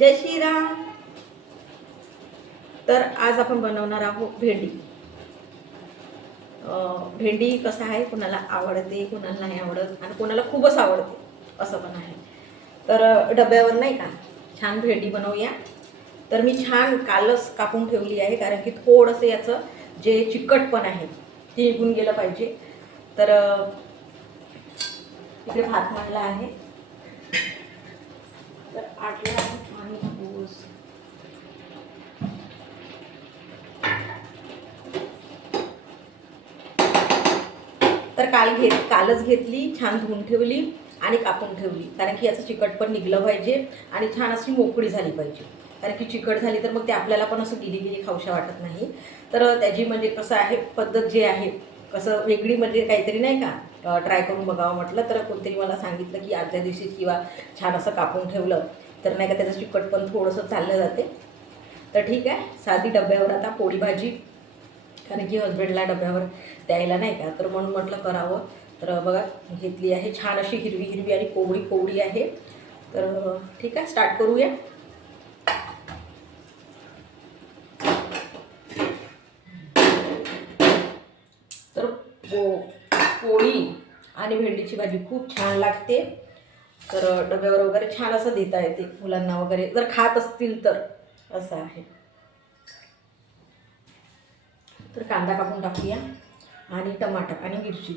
जय श्रीराम. तर आज आपण बनवणार आहोत भेंडी. भेंडी कसं आहे कोणाला आवडते कोणाला नाही आवडत आणि कोणाला खूपच आवडते असं पण आहे. तर डब्यावर नाही का छान भेंडी बनवूया. तर मी छान कालच कापून ठेवली आहे कारण की थोडंसं याचं जे चिकटपण आहे ते निघून गेलं पाहिजे. तर इकडे भात मांडला आहे. तर आटला आणि ऊस तर काल घेत कालच घेतली छान धुवून ठेवली आणि कापून ठेवली. कारण की याचं चिकट पण निघलं पाहिजे आणि छान अशी मोकळी झाली पाहिजे. कारण की चिकट झाली तर मग ते आपल्याला पण असं गिली गिली खाऊशा वाटत नाही. तर त्याची म्हणजे कसं आहे पद्धत जे आहे कसं वेगळी म्हणजे काहीतरी नाही का ट्राय करून बघावं म्हटलं तर कोणतरी मला सांगितलं की आदल्या दिवशी किंवा छान असं कापून ठेवलं तर नाही का त्याचं चिकट पण थोडंसं चाललं जाते. तर ठीक आहे साधी डब्यावर आता पोळी भाजी कारण की हजबंडला डब्यावर द्यायला नाही का? तर म्हणून म्हटलं करावं. तर बघा घेतली आहे. छान अशी हिरवी हिरवी आणि कोवळी कोवळी आहे. तर ठीक आहे स्टार्ट करूया. तर पो पोळी आणि भेंडीची भाजी खूप छान लागते. तर डब्यावर वगैरे छान असं देता येते मुलांना वगैरे. जर खात असतील तर असं आहे. तर कांदा कापून टाकूया आणि टमाटर आणि मिरची.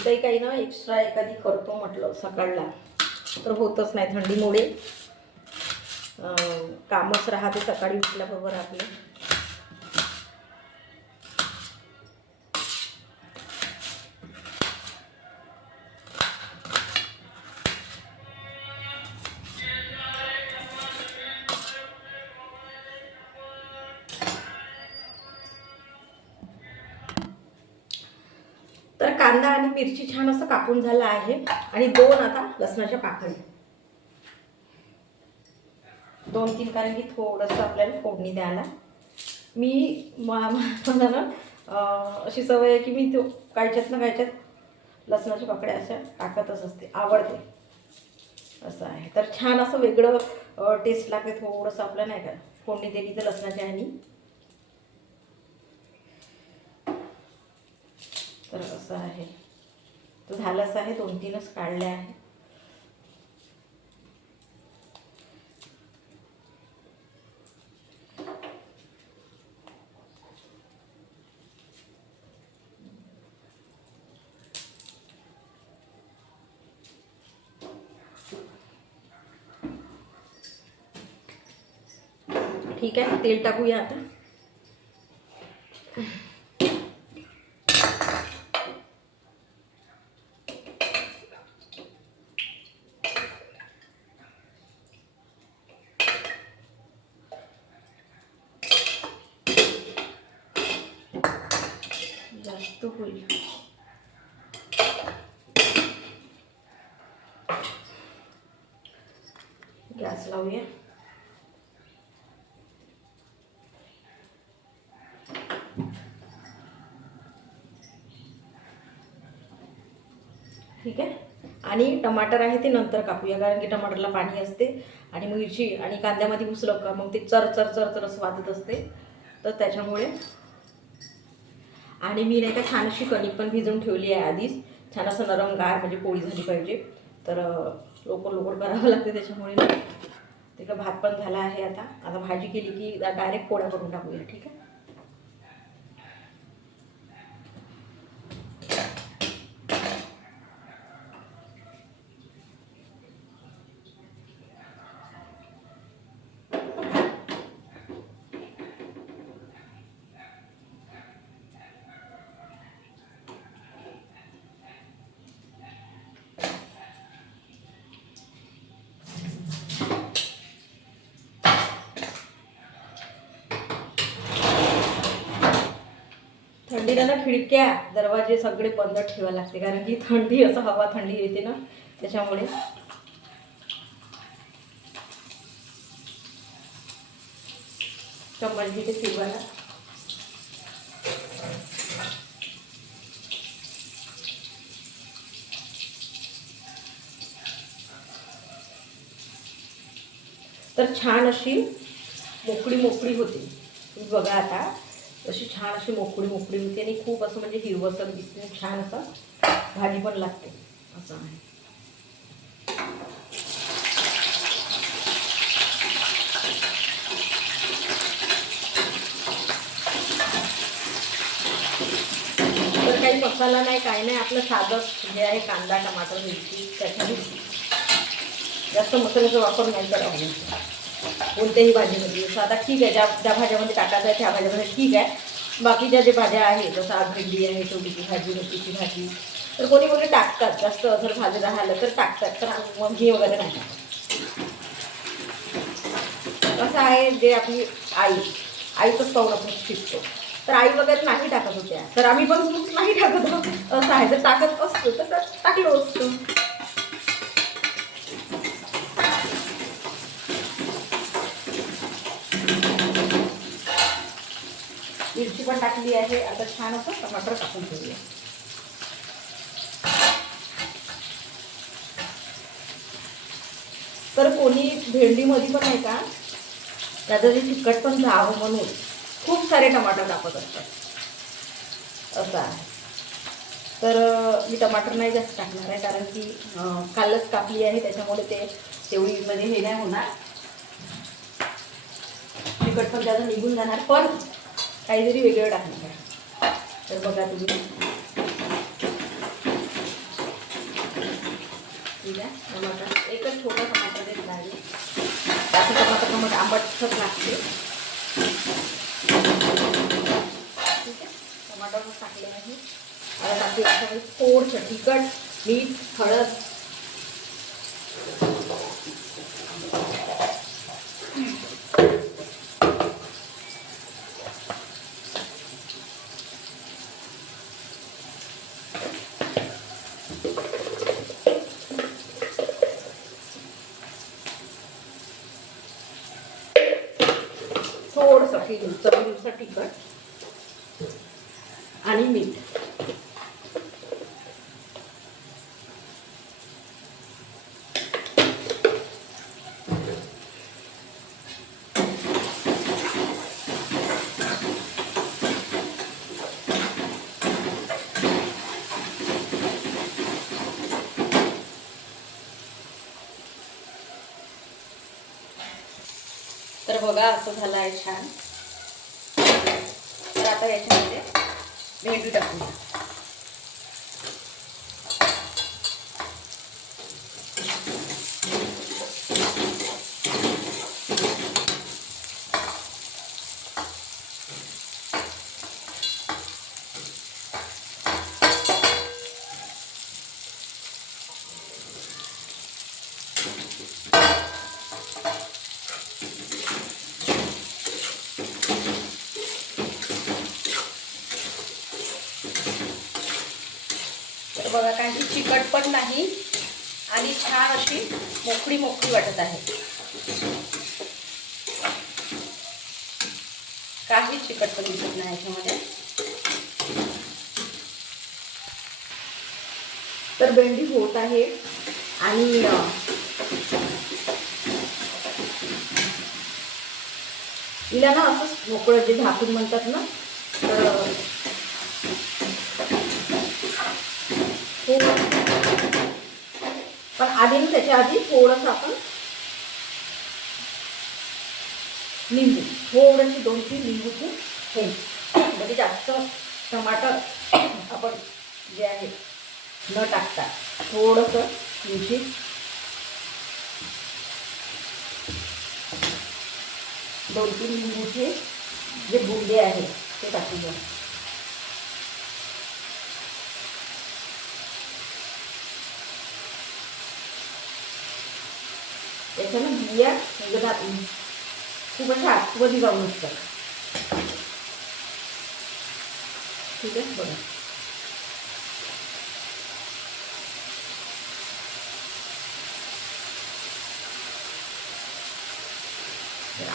कोणतंही काही ना एक्स्ट्रा एखादी करतो म्हटलं सकाळला. तर होतच नाही थंडीमुळे. कामच राहते सकाळी उठल्याबरोबर आपले. आणि मिरची छान असं कापून झालं आहे. आणि दोन आता लसणाच्या पाकळी दोन तीन कारण की थोडंसं आपल्याला फोडणी द्यायला. मी मा- ना अशी सवय आहे की मी तो कायच्यात ना कायच्यात लसणाच्या पाकळ्या अशा टाकतच असते. आवडते. असं आहे. तर छान असं वेगळं टेस्ट लागते. थोडंसं आपलं नाही का फोडणी दिली तर लसणाच्या आणि. तर असं आहे. तर झालंच आहे दोन तीनच काढले आहे. ठीक आहे तेल टाकूया आता जास्त होईल गॅस लावूया ठीक आहे? आणि टमाटर आहे ते नंतर कापूया कारण की टमाटरला पाणी असते आणि मिरची आणि कांद्यामध्ये घुसलं का? मग ते चर चर चर चर असं वाजत असते. तर त्याच्यामुळे आणि मी नाही का छान अशी कणिक पण भिजवून ठेवली आहे आधीच. छान असं नरम गार म्हणजे पोळी झाली पाहिजे. तर लवकर लवकर करावं लागते त्याच्यामुळे. तिकडं भात पण झाला आहे आता. आता भाजी केली की डायरेक्ट पोळ्या करून टाकूया ठीक आहे? थंडीला ना खिडक्या दरवाजे सगळे बंद ठेवायला लागते. कारण की थंडी असं हवा थंडी येते ना त्याच्यामुळे. चम्मच घेते फिरवायला तर छान अशी मोकळी मोकळी होते. बघा आता. अशी छान अशी मोकळी मोकळी होते आणि खूप असं म्हणजे हिरवसर दिसते छान असं भाजी पण लागते. असं आहे. तर काही मसाला नाही काही नाही. आपलं साधं जे आहे कांदा टमाटर मिरची त्याच्याने जास्त मसाल्याचा वापर नाही करावा. कोणत्याही भाजीमध्ये. जसं आता ठीक आहे ज्या ज्या भाज्यामध्ये टाकायचं आहे त्या भाज्यामध्ये ठीक आहे. बाकीच्या ज्या भाज्या आहेत जसं आज भेंडी आहे छोटीची भाजी मेथीची भाजी तर कोणी कोणी टाकतात. जास्त जर भाजी राहिलं तर टाकतात तर आम्ही मग वगैरे नाही असं आहे जे आपली आई. आईचंच पाहून आपण शिकतो. तर आई वगैरे नाही टाकत होत्या. तर आम्ही पण नाही टाकत असं आहे. जर टाकत असतो तर टाकलो असतो. मिरची पण टाकली आहे. आता छान असं टमाटर टाकून ठेवूया तर कोणी भेंडीमध्ये पण आहे का? त्याचं जे तिखट पण जावं म्हणून खूप सारे टमाटर टाकत असतात. असं आहे. तर मी टमाटर नाही जास्त टाकणार आहे कारण की कालच कापली आहे त्याच्यामुळे ते तेवढी मध्ये हे नाही होणार. तिखट पण त्याचं निघून जाणार. पण काहीतरी वेगळं टाकणार आहे तर बघा तुम्ही. ठीक आहे? टमाटर. एकच छोटा टमाटर एक लागेल जास्त टमाटर टमाटर आंबटसच लागते. ठीक आहे? टमाटर पण टाकले आहे आता टाकली याच्यामध्ये थोडंसं तिखट मीठ हळद. थोडंसं चवीनुसार तिखट आणि मीठ. तर बघा असं झालं आहे छान. तर आता याच्यामध्ये भेंडी टाकूया तर बघा काही चिकट पण नाही आणि छान अशी मोकळी मोकळी वाटत आहे. काही चिकट पण दिसत नाही याच्यामध्ये. तर भेंडी होत आहे आणि हिला ना असंच मोकळं जे झाकून म्हणतात ना तर थोडं- पण आधी ना त्याच्या आधी थोडंसं आपण लिंबू थोडंशी दोन तीन लिंबूची हे म्हणजे जास्त टमाटर आपण जे आहे न टाकता थोडंसं किंचित दोन तीन लिंबूचे जे बुंदे आहेत ते टाकूया द्या. म्हणजे बिया निघतात खूप जाऊन असतात ठीक आहे? बघा.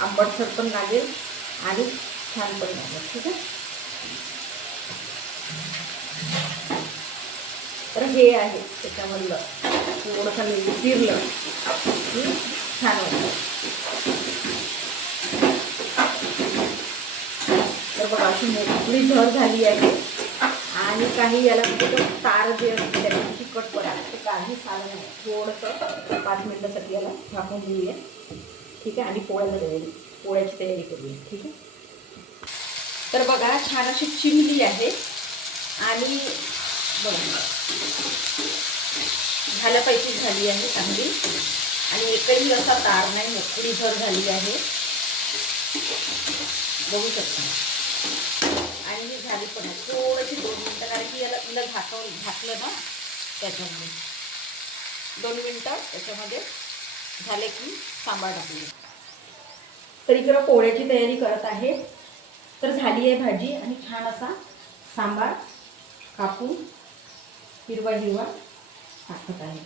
आंबटसर पण लागेल आणि छान पण लागेल ठीक आहे? तर हे आहे त्याच्यामधलं थोडंसं मी फिरलं छान वाटतं तर बघा अशी मोकळी झर झाली आहे. आणि काही याला म्हणजे तार जे असते त्याला म्हणजे चिकटपणा ते काही चालू नाही. थोडंसं पाच मिनटासाठी याला झाकून घेऊया. ठीक आहे? आणि पोळ्याला तयारी पोळ्याची तयारी करूया. ठीक आहे? तर बघा छान अशी चिमली आहे. आणि बघा. झाल्यापैकी झाली आहे चांगली. आणि एकही असा तार नाही मोकळी भर झाली आहे. बघू शकता. आणि ही झाली पण थोडीशी दोन मिनटं कारण की याला तिला झाकव झाकलं ना त्याच्यामध्ये दोन मिनटं त्याच्यामध्ये झाले की सांबार टाकले तर इकडं पोळ्याची तयारी करत आहे. तर झाली आहे भाजी आणि छान असा सांबार कापून हिरवा हिरवा टाकत आहे.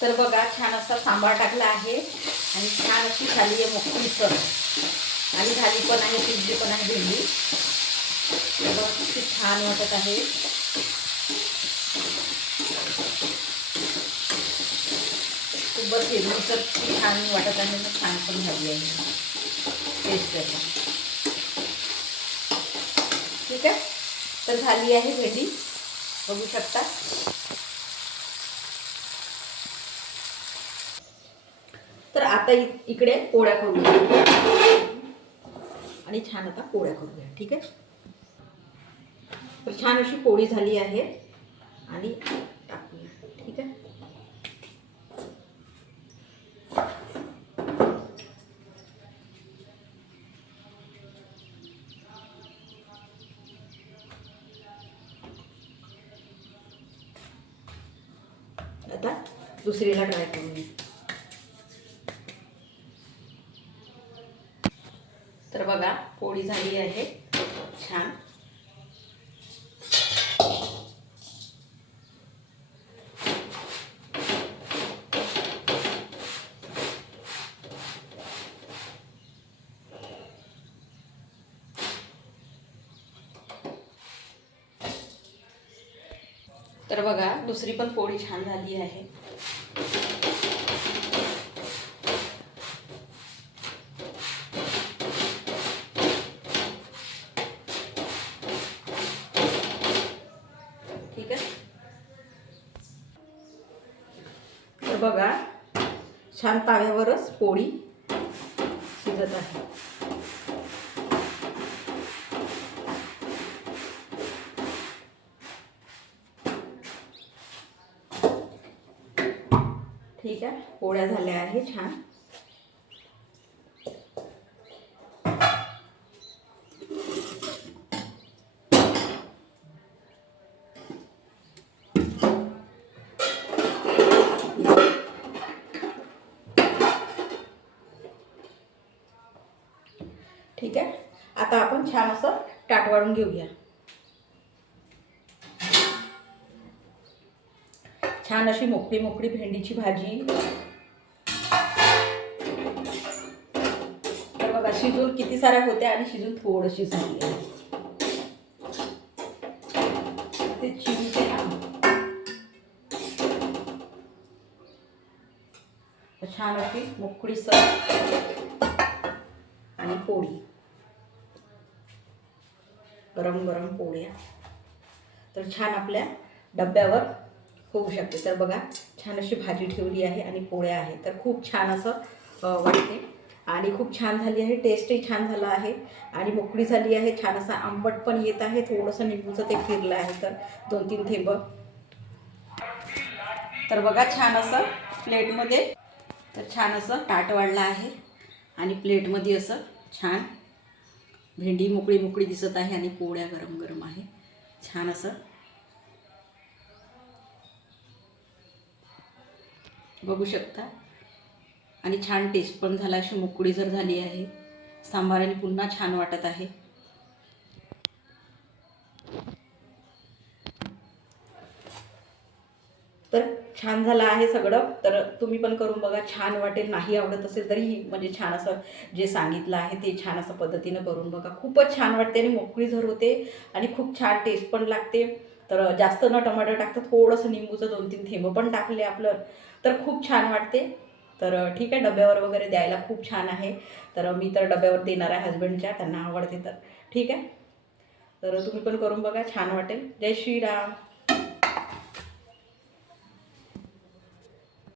तर बघा छान असा सांबार टाकला आहे. आणि छान अशी झाली आहे मोकळी सर आणि झाली पण आहे शिजली पण आहे भेंडी. तर किती छान वाटत आहे. खूपच हिरवी तर छान वाटत आहे तर छान पण झाली आहे. टेस्ट त्याचा ठीक आहे? तर झाली आहे भेंडी. बघू शकता तर आता इकडे पोळ्या करूया आणि छान आता पोळ्या करूया ठीक आहे? तर छान अशी पोळी झाली आहे. आणि टाकूया ठीक आहे? आता दुसरीला ट्राय करू. छान तर बघा दुसरी पण पोळी छान झाली आहे. बघा छान ताव्यावरच पोळी शिजत आहे. ठीक आहे? पोळ्या झाल्या आहे छान ठीक आहे आता आपण छान असं ताट वाढून घेऊया. छान अशी मोकळी मोकळी भेंडीची भाजी. तर बघा शिजून किती साऱ्या होत्या आणि शिजून थोडीशी झाली. ते छान अशी मोकळी सर आणि पोळी. गरम गरम पोळ्या. तर छान आपल्या डब्यावर होऊ शकते. तर बघा छान अशी भाजी ठेवली आहे आणि पोळ्या आहे तर खूप छान असं वाटते. आणि खूप छान झाली आहे. टेस्टही छान झाला आहे. आणि मोकळी झाली आहे. छान असा आंबट पण येत आहे. थोडंसं निंबूचं ते फिरलं आहे. तर दोन तीन थेंब. तर बघा छान असं प्लेटमध्ये तर छान असं ताट वाढलं आहे. आणि प्लेटमध्ये असं छान भेंडी मोकळी मोकळी दिसत आहे आणि पोळ्या गरम गरम आहे. छान असं. बघू शकता. आणि छान टेस्ट पण झाला अशी मोकळी जर झाली आहे. सांबाराने पुन्हा छान वाटत आहे. तर छान झालं आहे सगळं. तर तुम्ही पण करून बघा छान वाटेल नाही आवडत असेल तरी म्हणजे छान असं जे सांगितलं आहे ते छान असं पद्धतीनं करून बघा. खूपच छान वाटते आणि मोकळी झर होते आणि खूप छान टेस्ट पण लागते. तर जास्त न टमाटर टाकतं थोडंसं निंबूचं दोन तीन थेंब पण टाकले आपलं तर खूप छान वाटते. तर ठीक आहे डब्यावर वगैरे द्यायला खूप छान आहे. तर मी तर डब्यावर देणार आहे हजबंडच्या त्यांना आवडते तर. ठीक आहे? तर तुम्ही पण करून बघा छान वाटेल. जय श्रीराम.